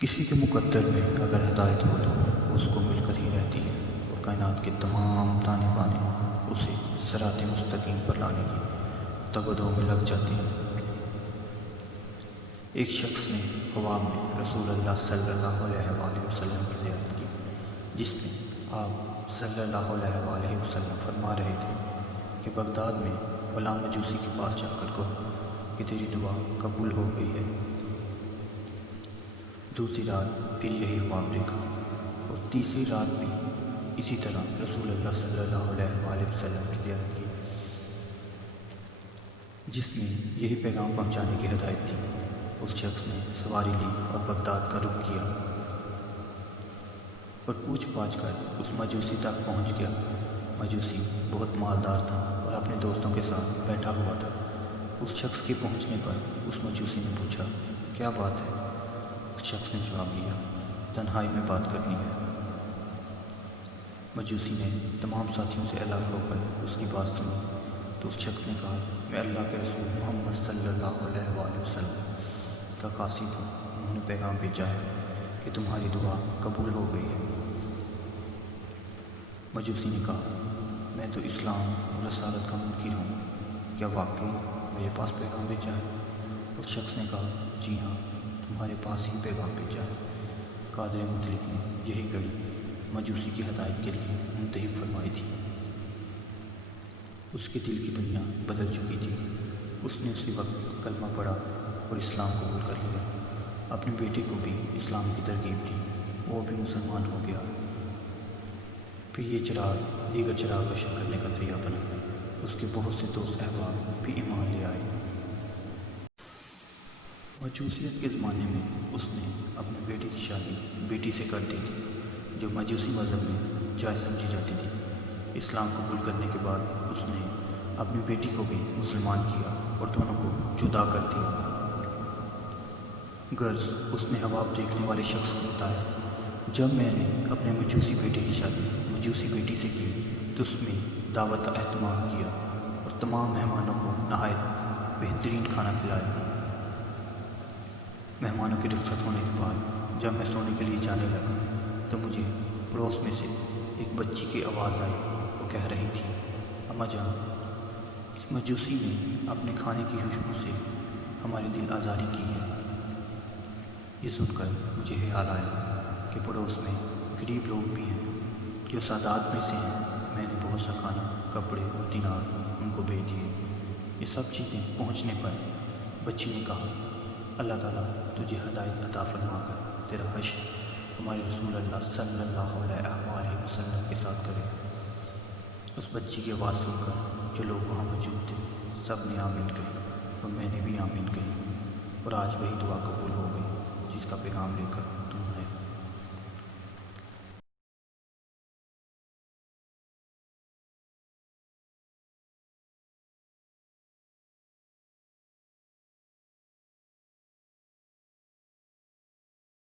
کسی کے مقدر میں اگر ہدایت ہو تو اس کو مل کر ہی رہتی ہے اور کائنات کے تمام تانے بانے اسے صراط مستقیم پر لانے کی تگدو میں لگ جاتے ہیں۔ ایک شخص نے ہوا میں رسول اللہ صلی اللہ علیہ وآلہ وسلم کی زیارت کی، جس میں آپ صلی اللہ علیہ وآلہ وسلم فرما رہے تھے کہ بغداد میں فلاں مجوسی کے پاس جا کر کہو کہ تیری دعا قبول ہو گئی ہے۔ دوسری رات پھر یہی خواب دیکھا اور تیسری رات بھی اسی طرح رسول اللہ صلی اللہ علیہ وآلہ وسلم کی زیارت کی، جس میں یہی پیغام پہنچانے کی ہدایت تھی۔ اس شخص نے سواری لی اور بغداد کا رخ کیا اور پوچھ پاچھ کر اس مجوسی تک پہنچ گیا۔ مجوسی بہت مالدار تھا اور اپنے دوستوں کے ساتھ بیٹھا ہوا تھا۔ اس شخص کے پہنچنے پر اس مجوسی نے پوچھا، کیا بات ہے؟ اس شخص نے جواب دیا، تنہائی میں بات کرنی ہے۔ مجوسی نے تمام ساتھیوں سے الگ ہو کر اس کی بات سنی تو اس شخص نے کہا، میں اللہ کے رسول محمد صلی اللہ علیہ وآلہ وسلم کا قاصد ہوں۔ انہوں نے پیغام بھیجا ہے کہ تمہاری دعا قبول ہو گئی ہے۔ مجوسی نے کہا، میں تو اسلام اور رسالت کا منکر ہوں، کیا واقعی میرے پاس پیغام بھیجا ہے؟ اس شخص نے کہا، جی ہاں، تمہارے پاس ہی پیغام بھیجا ہے۔ قادر مطلق نے یہی گھڑی مجوسی کی ہدایت کے لیے منتخب فرمائی تھی۔ اس کے دل کی دنیا بدل چکی تھی۔ اس نے اسی وقت کلمہ پڑھا اور اسلام قبول کر لیا۔ اپنے بیٹے کو بھی اسلام کی ترغیب دی، وہ بھی مسلمان ہو گیا۔ پھر یہ چراغ دیگر چراغ روشن کرنے کا ذریعہ بنا۔ اس کے بہت سے دوست احباب بھی ایمان لے آئے۔ مجوسیت کے زمانے میں اس نے اپنے بیٹے کی شادی بیٹی سے کر دی تھی، جو مجوسی مذہب میں جائز سمجھی جاتی تھی۔ اسلام قبول کرنے کے بعد اس نے اپنی بیٹی کو بھی مسلمان کیا اور دونوں کو جدا کر دیا۔ غرض اس نے حواب دیکھنے والے شخص کو بتایا، جب میں نے اپنے مجوسی بیٹے کی شادی مجوسی بیٹی سے کی تو اس میں دعوت کا اہتمام کیا اور تمام مہمانوں کو نہایت بہترین کھانا کھلایا۔ مہمانوں کے رخصت ہونے کے بعد جب میں سونے کے لیے جانے لگا تو مجھے پڑوس میں سے ایک بچی کی آواز آئی۔ وہ کہہ رہی تھی، اماں جان، اس مجوسی نے اپنے کھانے کی خوشبو سے ہماری دل آزاری کی ہے۔ یہ سن کر مجھے خیال آیا کہ پڑوس میں غریب لوگ بھی ہیں جو سادات میں سے ہیں۔ میں نے بہت سا کھانا، کپڑے اور دینار ان کو بھیج دیے۔ یہ سب چیزیں پہنچنے پر بچی نے کہا، اللہ تعالیٰ تجھے ہدایت عطا فرما کر تیرا حشر ہمارے رسول اللہ صلی اللہ علیہ وآلہ وسلم کے ساتھ کرے۔ اس بچی کی آواز سن کر جو لوگ وہاں موجود تھے سب نے آمین کہی اور میں نے بھی آمین کہی، اور آج وہی دعا قبول ہو گئی جس کا پیغام لے کر تم